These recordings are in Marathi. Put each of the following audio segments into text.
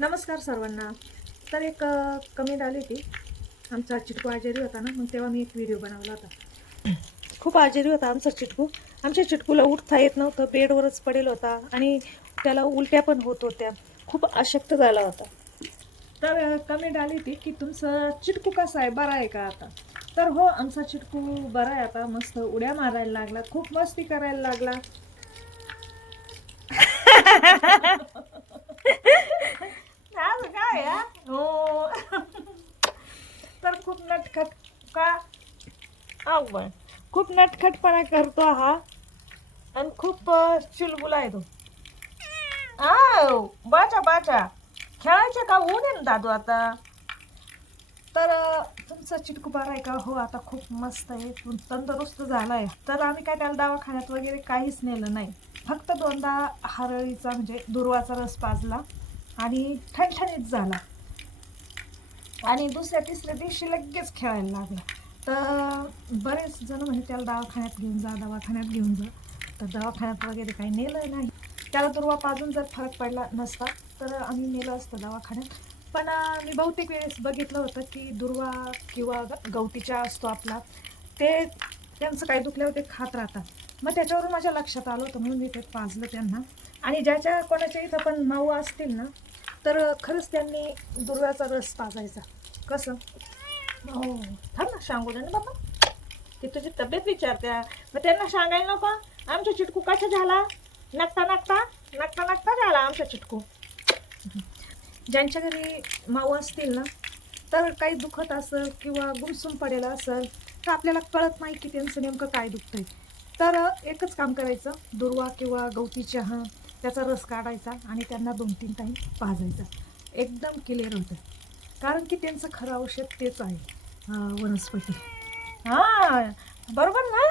नमस्कार सर्वांना. तर एक कमेंट आली होती. आमचा चिटकू आजारी होता ना मग तेव्हा मी एक व्हिडिओ बनवला होता. खूप आजारी होता आमचा चिटकू. आमच्या चिटकूला उठता येत नव्हतं बेडवरच पडेल होता आणि त्याला उलट्या पण होत होत्या. खूप अशक्त झाला होता. तर कमेंट आली होती की तुमचं चिटकू कसं आहे? बरा आहे का आता? तर हो आमचा चिटकू बरा आहे आता. मस्त उड्या मारायला लागला. खूप मस्ती करायला लागला. आज काय हा? हो. तर खूप नटखट का? आवड खूप नटखटपणा करतो हा. आणि खूप अ, चुलबुला आहे तो. आव बाचा बाचा. खेळायचं का? ऊन आहे ना दादू आता? तर अ, तुमचा चिटकू बारा आहे का? हो आता खूप मस्त आहे. तु- तंदुरुस्त झालाय. तर आम्ही काय त्याला दवाखान्यात वगैरे काहीच नेलं नाही. फक्त दोनदा हरळीचा म्हणजे दुर्वाचा रस पाजला. आणि ठणठणीत झाला आणि दुसऱ्या तिसऱ्या दिवशी लगेच खेळायला लागला. तर बरेच जण म्हणे त्याला दवाखान्यात घेऊन जा दवाखान्यात घेऊन जा. तर दवाखान्यात वगैरे काही नेलं नाही. त्याला दुर्वा पाजून जर फरक पडला नसता तर आम्ही नेलं असतं दवाखान्यात. पण मी बहुतेक वेळेस बघितलं होतं की दुर्वा किंवा ग- गवतीच्या असतो आपला ते त्यांचं काही दुखल्यावर ते खात राहतात. मग त्याच्यावरून माझ्या लक्षात आलं होतं म्हणून मी ते पाजलं त्यांना. आणि ज्याच्या कोणाच्या इथं पण माऊ असतील ना तर खरंच त्यांनी दुर्गाचा रस पाजायचा. कसं? हो थांब ना सांगू दे ना बाबा. ते तुझी तब्येत विचारत्या मग त्यांना सांगायला नको. आमचा चिटकू कसा झाला? नागता नागता नकता नागता झाला आमचा चिटकू. ज्यांच्या घरी माऊ असतील ना तर काही दुखत असेल किंवा गुमसून पडेल असेल तर आपल्याला कळत नाही की त्यांचं नेमकं काय दुखतंय. तर एकच काम करायचं दुर्वा किंवा गवती चहा त्याचा रस काढायचा आणि त्यांना दोन तीन टाईम पाजायचा एकदम क्लिअर होतं. कारण की त्यांचं खरं औषध तेच आहे वनस्पती. हां बरोबर ना?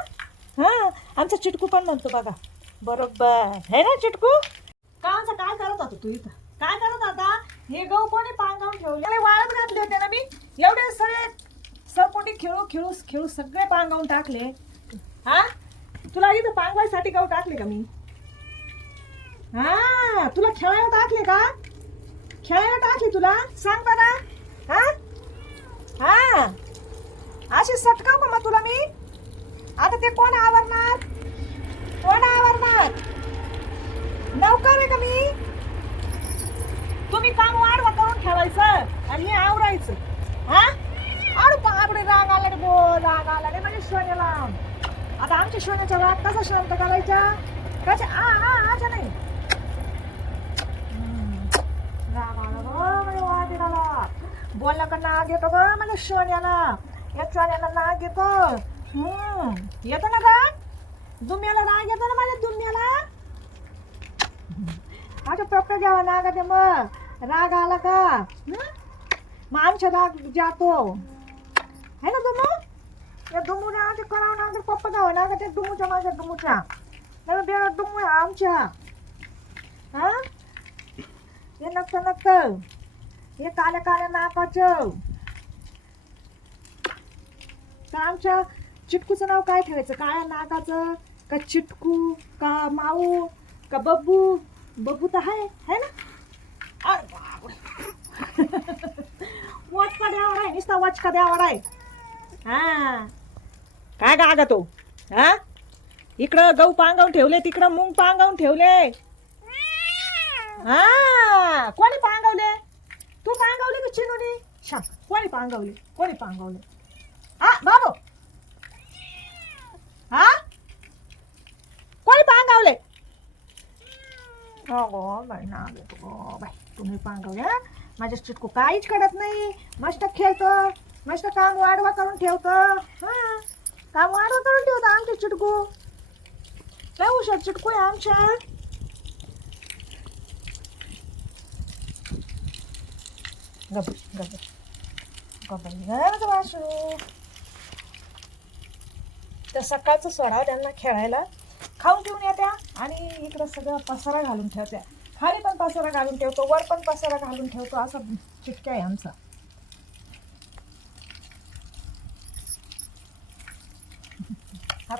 हां आमचा चिटकू पण म्हणतो बघा. बरोबर. है ना चिटकू? का आमचं काय करत होता तू इथं? काय करत आता हे गहू कोणी पांगावून ठेवले? वाळत घातले होते ना मी. एवढे सगळे सरपोटी खेळू खेळू खेळू सगळे पांगावून टाकले. हा? तुला इथं पांगवायसाठी गहू टाकले का मी? हा तुला खेळायला टाकले का? खेळायला टाकले तुला? सांग बरं. हा? हा? अशी सटकाव का मग तुला मी? आता ते कोण आवरणार? कोण आवरणार? नौकर आहे का मी? तुम्ही काम वाढवा करून ठेवायचं आणि मी आवरायचं. हा? अरे बापडे राग आला रे बो राग आला रे म्हणजे सोन्याला आता आमच्या शोन्याच्या राग कसा शांत करायचा कशा आ आ आजा नाही. राग आला गं म्हणजे वाटेला बोलला का नाग येतो ग म्हणजे सोन्याला या सोन्याला नाग येतो. हम्म येतो ना का दुम्याला राग येतो ना माझ्या दुम्याला माझ्या पप्पा घ्यावा नाग ते मग? राग आला का? मग आमच्या राग जातो. है ना दुमू? या दुमूला ते करावं ना तर पप्पा घ्यावा ना ते दुमूच्या माझ्या दुमूच्या. नाही बे दुमू आमच्या. हा? हे नक्क नक्क हे काल्या काले नाकाचं तर आमच्या चिटकूचं नाव काय ठेवायचं? काळ्या नाकाचं का चिटकू का माऊ का बब्बू? बब्बू तर आहे है ना? अरे वचका द्यावर आहे नुसता वचका द्यावर आहे. हा. काय गागा तो? हा? इकडं गहू पांगावून ठेवले तिकडं मूंग पांगावून ठेवले. हा? पांगवले का चिनुनी शाप कोणी पांगवले कोणी पांगवले हा बाबू हा कोणी पांगवले अगो बाई ना गो बाई तुम्ही पांगवल्या माझ्या चिटकू काहीच कळत नाही मस्त खेळतो मस्त काम वाढवा करून ठेवतो हा काम वाढवा करून ठेवतो आमचे चिटकू काय हुशार चिटकू आहे आमच्या गप गप गप गप वासू तर सकाळचं सोडा त्यांना खेळायला खाऊन पिऊन येत्या आणि इकडं सगळं पसारा घालून ठेवत्या खाली पण पसारा घालून ठेवतो वर पण पसारा घालून ठेवतो असा चिटक्या आहे आमचा